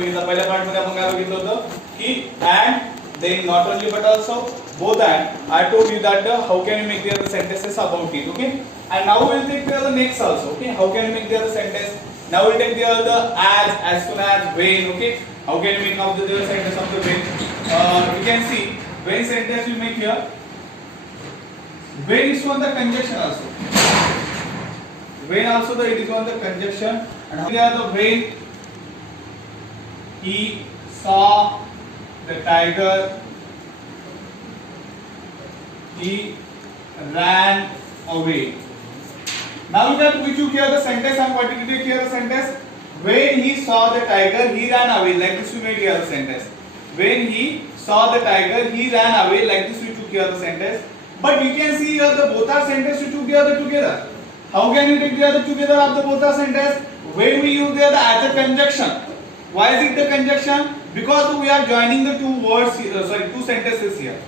बघितला. पहिल्या पार्ट मध्ये आपण काय बघितलं होतं की and then not only but also both and I told you that how can you make the other sentences about it. Okay, and now we'll take the other next also. Okay, how can you make the other sentence? Now we'll take the other as soon as, when. Okay, how can you make out the other sentence of the when? You can see when sentence you make here. When is on the conjunction also. When also the it is on the conjunction, and here the when he saw the tiger, he ran away. Now look at which you hear the sentence and what did you hear the sentence? When he saw the tiger, he ran away. Like this you may hear the sentence. When he saw the tiger, he ran away. Like this you took here the sentence. But you can see here the both are sentence you took here together. How can you take the other together of the both are sentence? When we use there the as a conjunction. Why is it the conjunction? Because we are joining the two words here, two sentences here.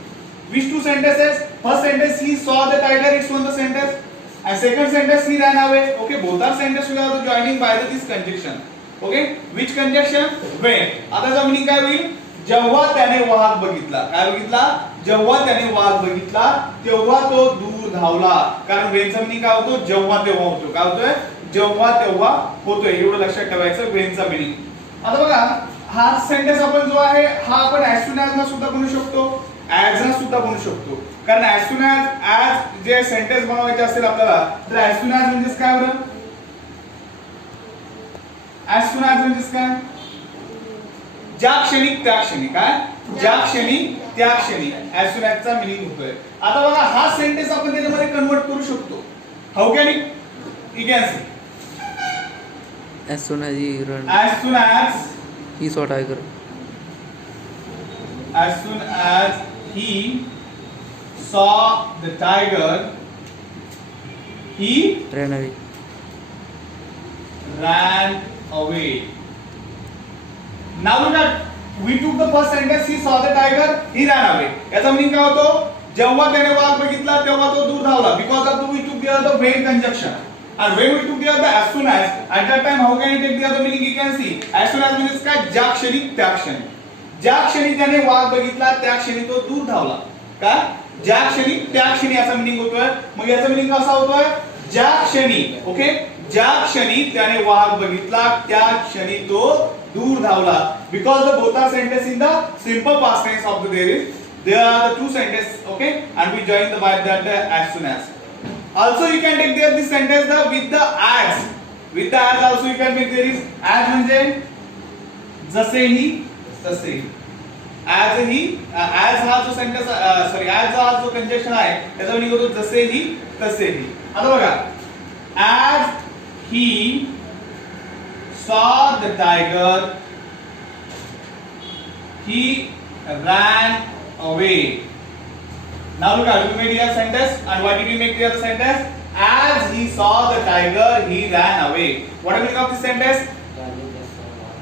Which two sentences? First sentence he saw the tiger, it's one the sentence. And second sentence he ran away. Okay, both are sentences we are joining by this conjunction. Okay, which conjunction? When. आता meaning काय होईल? जेव्हा त्याने वाघ बघितला. काय बघितला? जेव्हा त्याने वाघ बघितला तेव्हा तो दूर धावला. कारण वेनचा मीनिंग काय होतो? जेव्हा तेव्हा होतो. काय होतोय? जेव्हा तेव्हा होतोय. एवढं लक्षात ठेवायचं वेनचा मीनिंग. आता बघा हा सेंटेन्स आपण जो आहे हा आपण as soon as ना सुद्धा बनवू शकतो, as ना सुद्धा बनवू शकतो. कारण as soon as जे सेंटेन्स बनवायचे असेल आपल्याला तर as soon as म्हणजे काय बरं? as soon as म्हणजे काय? ज्या क्षणी त्या क्षणी. काय? ज्या क्षणी त्या क्षणी as soon as चा मीनिंग होतोय. आता बघा हा सेंटेन्स आपण त्याच्यामध्ये कन्वर्ट करू शकतो. How can you can see as soon as he ran, as soon as he saw tiger, as soon as he saw the tiger, he ran away. ran away. Now look at we took the first sentence he saw the tiger, he ran away. याचा meaning काय होतो? जेव्हा त्याने वाघ बघितला तेव्हा तो दूर धावला. Because of we took the when conjunction. And when we took the other as soon as, at that time how can you take the other meaning? You can see as soon as means काय? ज्या क्षणी त्या क्षणी. ज्या क्षणी त्याने वाघ बघितला त्या क्षणी तो दूर धावला. का? ज्या क्षणी त्या क्षणी याचा मीनिंग होतोय. मग याचा मीनिंग कसा होतोय? ज्या क्षणी. ओके, ज्या क्षणी त्याने वाघ बघितला त्या क्षणी तो दूर धावला. Because the both are sentence in the simple past tense of the there are the two sentences. Okay, and we join the by that as soon as. Also you can take there this sentence with the as. With the as also you can make there is as म्हणजे जसेही तसे. as ही as हा जो sentence sorry as हा जो conjunction आहे त्याचा meaning होतो जसेही तसेही. आता बघा as he saw the tiger he ran away. Now look at we made here sentence and what did we make the other sentence? As he saw the tiger he ran away. What is the meaning of this sentence?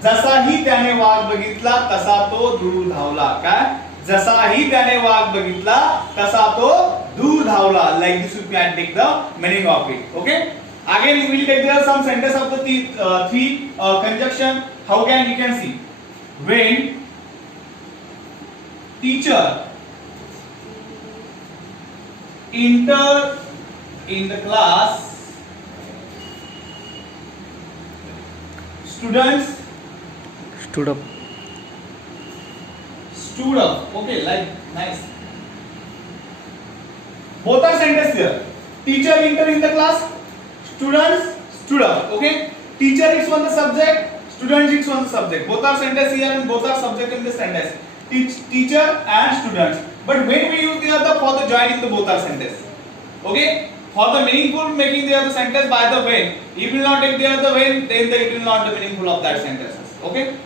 जसाही त्याने वाघ बघितला तसा तो दूर धावला. काय? जसाही त्याने वाघ बघितला तसा तो दूर धावला. Like this we can take the meaning of it. Okay? Again we will take there some sentence of the three conjunction. How can you can see? When teacher enter in the class, students Stood up. stood up. Okay, like nice. Both are sentences here. Teacher enter in the class, students stood up. Okay, teacher is one the subject, students is one the subject. Both are sentences here and both are subject in the sentence. Teacher and students. But when we use the other for the joining the both are sentences. Okay, for the meaningful making the other sentence by the when. If you will not take the other when, then it will not be meaningful of that sentences. Okay,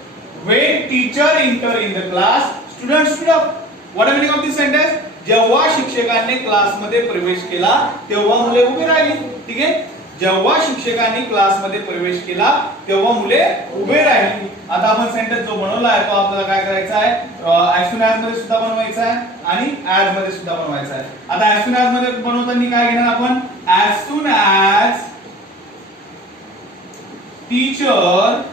when teacher enter in the class, students stood up. What is the meaning of this sentence? जेव्हा शिक्षकांनी class मध्ये प्रवेश केला तेव्हा मुले उभी राहिली. ठीक आहे, जेव्हा शिक्षकांनी क्लास मध्ये प्रवेश केला तेव्हा मुले उभे राहिली. आता आपण सेंटेन्स जो बनवला आहे तो आपल्याला काय करायचा आहे? as soon as मध्ये सुद्धा बनवायचा आहे आणि as मध्ये सुद्धा बनवायचा आहे. आता as soon as मध्ये बनवताना काय घेणार आपण? as soon as teacher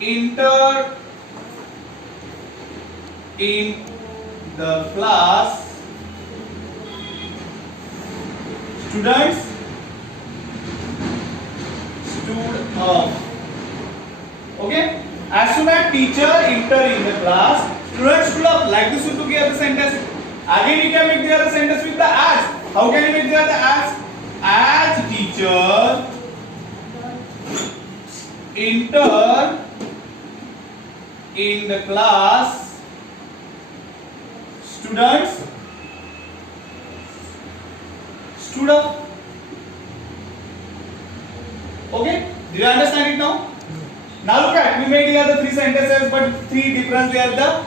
enter in the class, students stood up. Okay, as soon as teacher enter in the class, students stood up. Like this, you took here the sentence. Again, you can make the other sentence with the as. How can you make the other as? As teacher enter in the class, students stood up. Okay, did you understand it now? Now look at, we made here the three sentences, but three different here the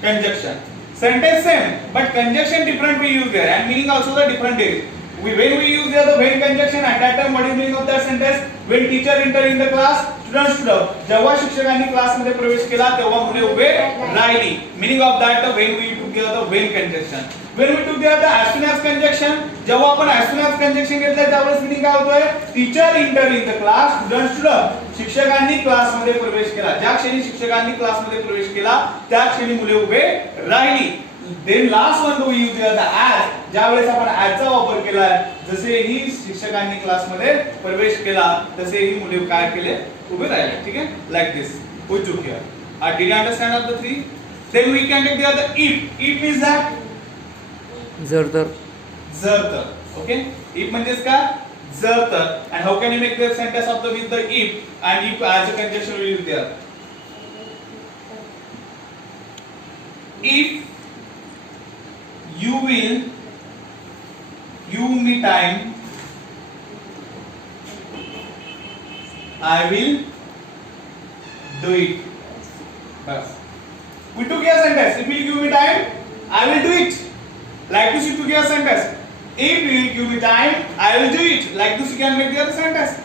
conjunction. Sentence same, but conjunction different we use there, and meaning also the different is. When we use here the when conjunction, at that time what is meaning of that sentence? When teacher enter in the class, students stood up. जेव्हा शिक्षकांनी class मध्ये प्रवेश केला तेव्हा मुले उभे राहिली. Meaning of that the when we took here the when conjunction. When we took here the as soon as conjunction, जेव्हा आपण as soon as conjunction घेतलं त्यावेळेस meaning काय होतोय? Teacher enter in the class, students stood up. शिक्षकांनी class मध्ये प्रवेश केला. ज्या क्षणी शिक्षकांनी क्लास मध्ये प्रवेश केला त्या क्षणी मुले उभे राहिली. Then last one we use here the as. ज्यावेळेस आपण as चा वापर केला, जसेही शिक्षकांनी क्लास मध्ये प्रवेश केला तसेही मुले काय केले? उभे राहिले. ठीक आहे? Like this. We took here. Did you understand of the three? Then we can take the other if. If means that जर तर. जर तर. Okay? If म्हणजेच का? जर तर. And how can you make the sentence of the with the if and if as a conjunction we use there? If you will give me time, I will do it. Bas. We took your sentence. If you will give me time, I will do it. Like this you took your sentence. If you will give me time, I will do it. Like this you can make the other sentence.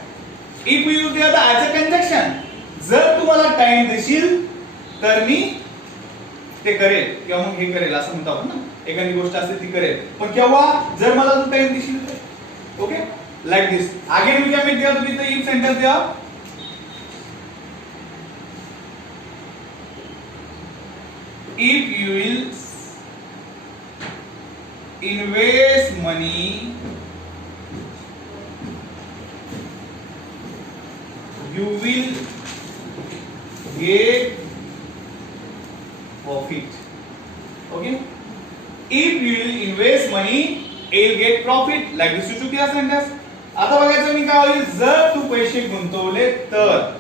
If we use the other as a conjunction, जर तुम्हाला time देशील तर मी ते करेल किंवा मग हे करेल असं म्हणतो आपण ना. एखादी गोष्ट असते ती करेल, पण केव्हा? जर मला तू टाइम देशील तर. Okay, like this. Again we can make the other with the if sentence there. If you will invest money, you will get profit. Okay? If you will invest money, you will get profit. Like this you took your sentence. आता बघायचं मी काय होईल, जर तू पैसे गुंतवले तर.